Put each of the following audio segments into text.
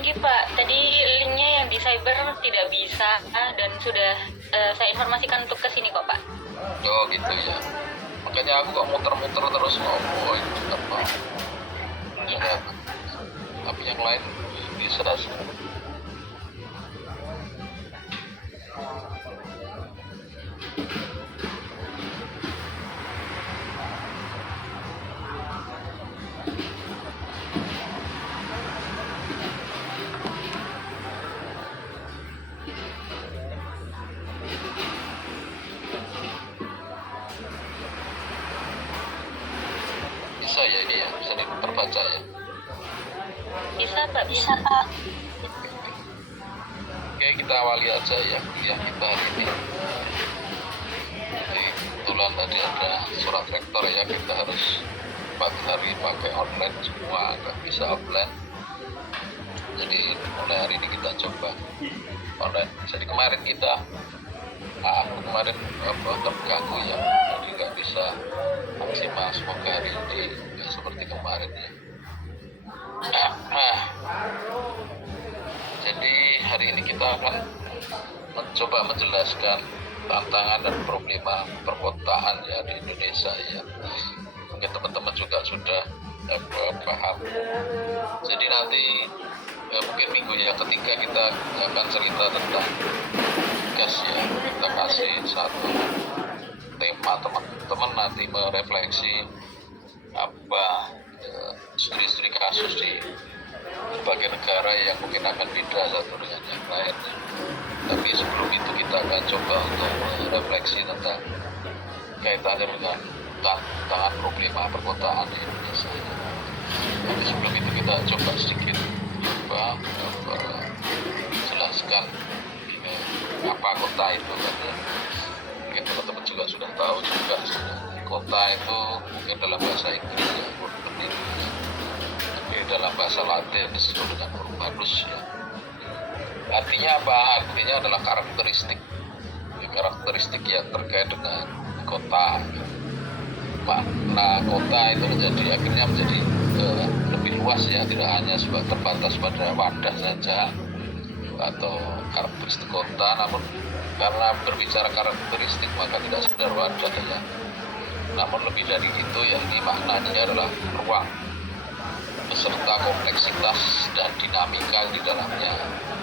Ini Pak, tadi linknya yang di cyber tidak bisa dan sudah saya informasikan untuk ke sini kok Pak. Oh gitu ya. Makanya aku kok muter-muter terus ngopo itu apa. Ya, tapi yang lain bisa sih. Bisa ya ini ya, bisa terbaca ya. Bisa Pak, bisa Pak. Oke, kita awali aja ya kuliah kita hari ini. Jadi kebetulan tadi ada surat rektor ya, kita harus 4 hari pakai online semua, nggak bisa offline. Jadi mulai hari ini kita coba online. Jadi kemarin aku kemarin terganggu ya, jadi nggak bisa maksimal. Semoga hari ini nggak seperti kemarin ya. Jadi hari ini kita akan mencoba menjelaskan tantangan dan problema perkotaan ya di Indonesia ya. Mungkin teman-teman juga sudah paham. Jadi nanti mungkin minggu yang ketiga kita akan cerita tentang tugas ya. Kita kasih satu tema, teman-teman nanti merefleksi apa studi-studi kasus di berbagai negara yang mungkin akan beda satu dengan yang lain. Tapi sebelum itu kita akan coba untuk merefleksi tentang kaitannya dengan tantangan problema perkotaan di Indonesia. Tapi sebelum itu kita coba sedikit jelaskan apa kota itu kan ya. Mungkin teman-teman juga sudah tahu juga kota itu mungkin dalam bahasa Inggris ya urban itu. Tapi dalam bahasa Latin disebut dengan urbanus ya. Artinya apa? Artinya adalah karakteristik yang terkait dengan kota. Makna kota itu akhirnya menjadi lebih luas ya, tidak hanya terbatas pada wadah saja atau karakteristik kota, namun karena berbicara karakteristik maka tidak sekedar wadah ya, namun lebih dari itu ya, ini maknanya adalah ruang beserta kompleksitas dan dinamika di dalamnya.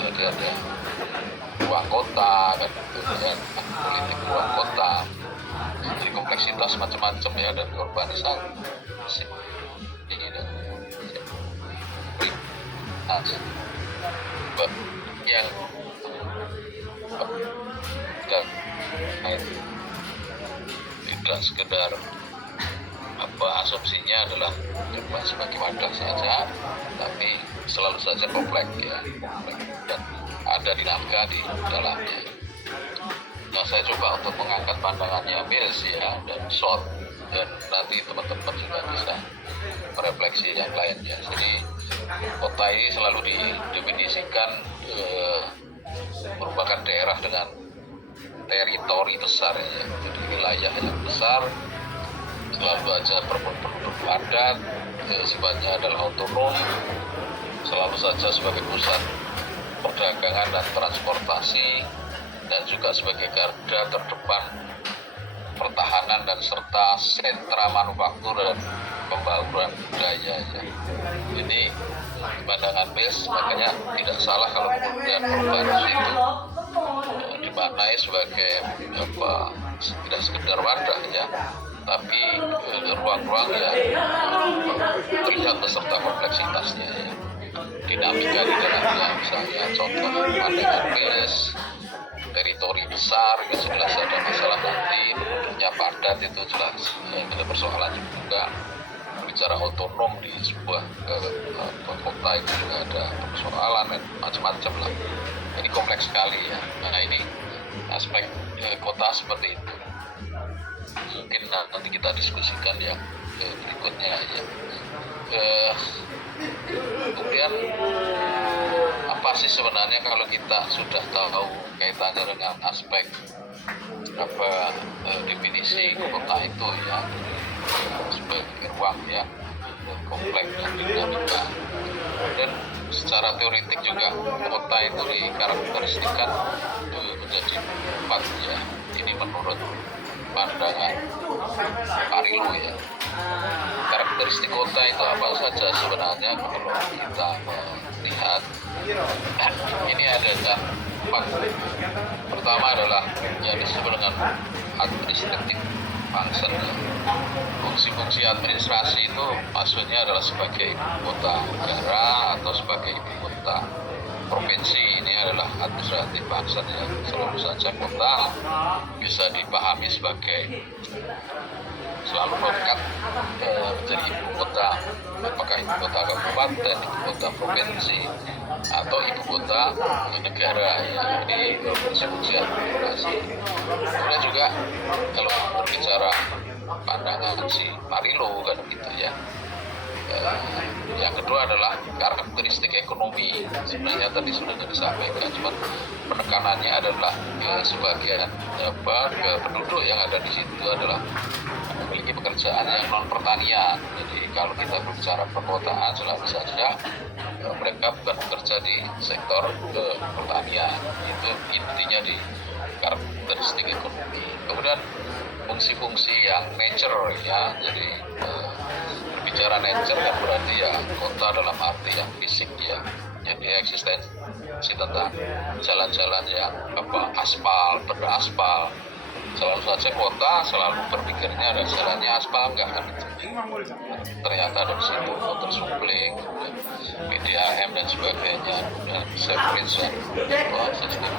Jadi ada ruang kota kan, politik ruang kota, jadi kompleksitas macam-macam ya, dan urbanisasi ini dan yang tidak sekedar asumsinya adalah cuma sebagai wadah saja, tapi selalu saja kompleks ya, dan ada dinamika di dalamnya. Nah, saya coba untuk mengangkat pandangannya Mills ya, dan Short, dan nanti teman-teman juga bisa merefleksi yang lainnya. Jadi kota ini selalu didefinisikan merupakan daerah dengan teritori besar ya, jadi wilayah yang besar, selalu aja penduduk padat, sifatnya adalah otonom, selalu saja sebagai pusat perdagangan dan transportasi, dan juga sebagai garda terdepan pertahanan dan serta sentra manufaktur dan pembangunan budaya ya. Ini pandangan Mills, makanya tidak salah kalau kemudian urbanus itu dimaknai sebagai tidak sekedar wadah ya, tapi ruang-ruang yang terlihat beserta kompleksitasnya ya, dinamika di dalamnya. Misalnya contoh pandangan Mills, teritori besar itu jelas ada masalah, nanti penduduknya padat itu jelas ada persoalan juga. Bicara otonom di sebuah kota itu juga ada persoalan dan macam-macam lah. Ini kompleks sekali ya. Nah, ini aspek kota seperti itu. Mungkin nanti kita diskusikan yang berikutnya ya. Kemudian apa sih sebenarnya kalau kita sudah tahu kaitannya dengan aspek definisi kota itu ya, sebagai ruang ya kompleks dan dinamika. Dan secara teoritik juga kota itu dikarakteristikan menjadi 4 ya. Ini menurut pandangan Parilo ya. Karakteristik kota itu apa saja sebenarnya kalau kita melihat ini ada 4. Pertama adalah yang disebut dengan administrative function. Fungsi-fungsi administrasi itu maksudnya adalah sebagai ibu kota negara atau sebagai ibu kota provinsi. Ini adalah administratif function ya. Selalu saja kota bisa dipahami sebagai selalu melekat menjadi ibu kota, apakah ibu kota kabupaten, ibu kota provinsi, atau ibu kota negara ya. Ini fungsi-fungsi administrasi. Kemudian juga kalau berbicara pandangan si Parilo kan gitu ya. Yang kedua adalah karakteristik ekonomi. Sebenarnya tadi sudah disampaikan, cuma penekanannya adalah sebagian penduduk yang ada di situ adalah memiliki pekerjaan yang non pertanian. Jadi kalau kita berbicara perkotaan selalu saja mereka bukan bekerja di sektor pertanian. Itu intinya di karakteristik ekonomi. Kemudian fungsi-fungsi yang nature ya. Jadi berbicara nature kan berarti ya kota dalam arti yang fisik ya. Jadi eksistensi tentang jalan-jalan yang aspal, beraspal. Selalu saja kota selalu berpikirnya ada jalannya aspal enggak kan? Ternyata ada di situ motor supling, PDAM dan sebagainya, kemudian service dan sistem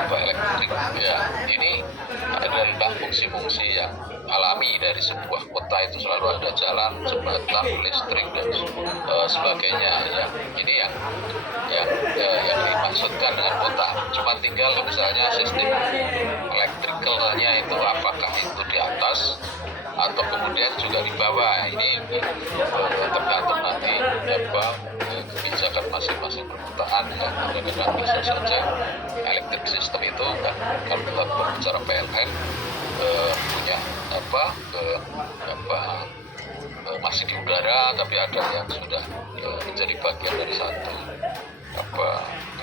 elektrik ya. Ini adalah fungsi-fungsi yang alami dari sebuah kota, itu selalu ada jalan, jembatan, listrik dan sebagainya ya. Ini yang dimaksudkan dengan kota. Cuma tinggal misalnya sistem elektrikalnya itu apakah itu di atas atau kemudian juga di bawah. Ini tergantung nanti kebijakan masing-masing perkotaan ya. Kadang-kadang bisa saja elektrik sistem itu kan, kalau kita berbicara PLN punya masih di udara, tapi ada yang sudah menjadi bagian dari satu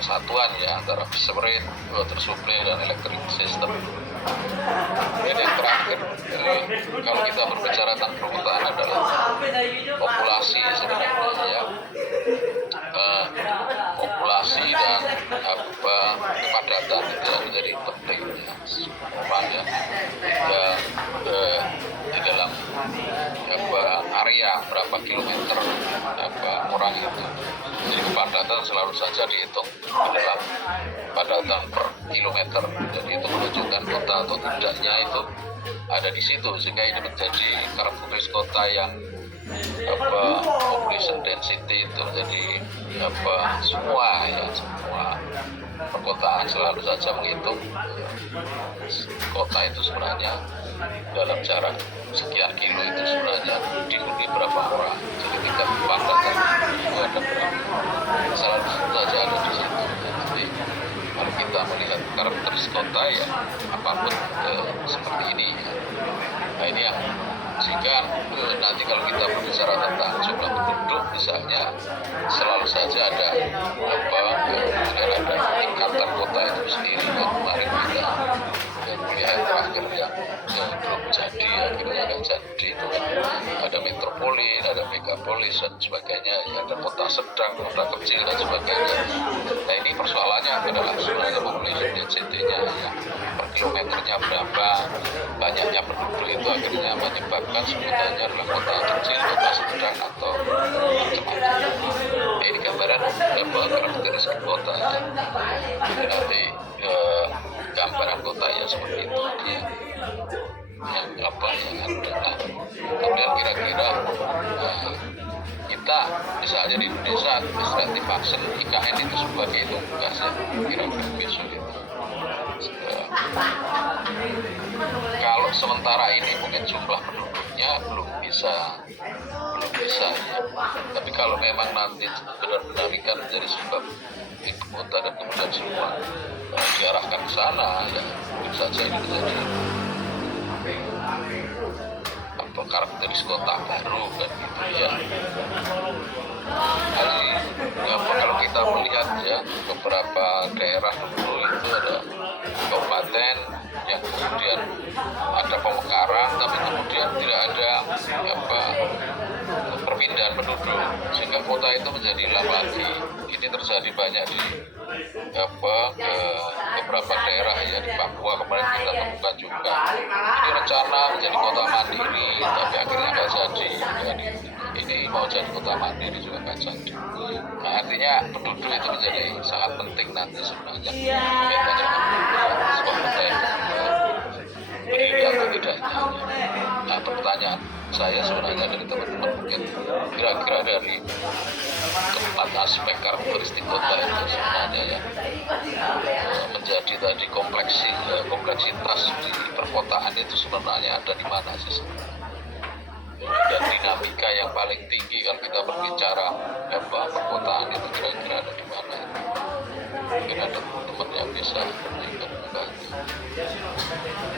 kesatuan ya antara semerin, water supply dan elektrik sistem. Dan yang terakhir, kalau kita berbicara tentang perkotaan adalah populasi sebenarnya ya. Populasi dan kepadatan itu menjadi penting ya. Orang ya di dalam area berapa kilometer orang itu. Jadi kepadatan selalu saja dihitung dalam padatan per kilometer. Jadi itu menunjukkan kota atau tidaknya itu ada di situ, sehingga ini menjadi karakteristik kota yang population density itu menjadi semua perkotaan selalu saja menghitung kota itu sebenarnya dalam jarak sekian kilo itu sebenarnya dihuni berapa orang. Jadi tingkat kepadatan itu ada berapa, selalu saja ada di situ. Jadi kalau kita melihat karakteristik kota ya apapun seperti ini. Nah ini yang sehingga nanti kalau kita berbicara tentang jumlah penduduk misalnya selalu saja ada tingkatan kota itu sendiri. Dan kemarin kita melihat terakhir yang belum jadi akhirnya nggak jadi itu ada metropolitan, ada megapolis dan sebagainya ya, ada kota sedang, kota kecil dan sebagainya. Nah ini persoalannya adalah sebenarnya population density-nya ya, per kilometernya berapa, banyaknya penduduk itu akhirnya menyebabkan sebutannya adalah kota kecil, kota sedang atau macam-macam. Nah, ini gambaran karakteristik kota ya. Jadi nanti gambaran kota ya seperti itu dia yang adalah. Kemudian kira-kira kita misalnya di Indonesia administrative function IKN itu sebagai itu tugas ya, kira-kira besok itu. Kalau sementara ini mungkin jumlah penduduknya belum bisa ya. Tapi kalau memang nanti benar-benar ikan menjadi sebab ibu kota dan kemudian semua diarahkan ke sana ya mungkin saja ini menjadi karakteristik kota baru kan gitu ya. Jadi kita melihat ya beberapa daerah dulu itu ada kabupaten yang kemudian ada pemekaran tapi kemudian tidak ada perpindahan penduduk sehingga kota itu menjadi hilang lagi. Ini terjadi banyak di beberapa daerah ya, di Papua kemarin kita temukan juga. Ini rencana menjadi kota mandiri tapi akhirnya nggak jadi. Jadi ini mau jadi kota mandiri juga nggak jadi. Nah, artinya penduduk itu menjadi sangat penting nanti sebenarnya kaitannya dengan sebuah kota yang berdiri atau tidaknya. Nah, pertanyaan saya sebenarnya dari teman-teman mungkin kira-kira dari keempat aspek karakteristik kota itu sebenarnya ya menjadi tadi kompleksitas di perkotaan itu sebenarnya ada di mana sih sebenarnya? Dan dinamika yang paling tinggi kalau kita berbicara perkotaan itu kira-kira ada di mana? Mungkin ada teman yang bisa membantu.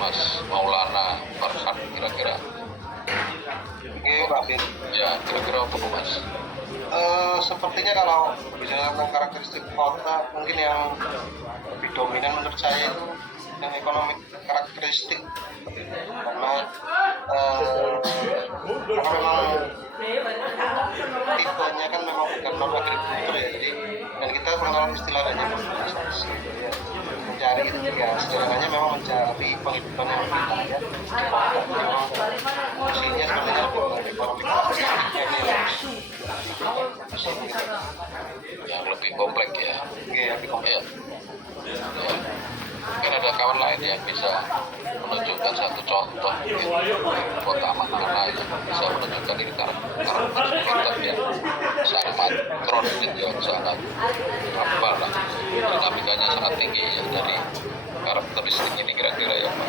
Mas Maulana Farhan kira-kira. Oke Pak Bin. Ya kira-kira apa Mas? Sepertinya kalau bicara tentang karakteristik kota mungkin yang lebih dominan menurut saya itu yang ekonomi karakteristik karena memang tipenya kan memang bukan non agrikultur ya, jadi dan kita mengenal istilah hanya urbanisasi mencari itu ya sederhananya memang mencari penghidupan yang lebih layak memang fungsinya sebenarnya lebih ekonomi karakteristiknya ini Yang lebih kompleks ya. lebih kompleks. Ya. Mungkin ada kawan lain yang bisa menunjukkan satu contoh gitu, kota mana yang bisa menunjukkan ini karakteristik kita yang sangat makron yang sangat apa lah dinamikanya sangat tinggi ya dari karakteristik ini kira-kira ya Pak.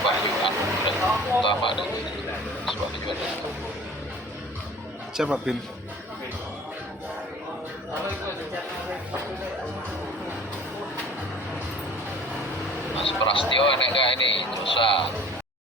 Bahyuan utama dari Bahyuan itu. Siapa Bin? Mas Prastio enek gak ini dosa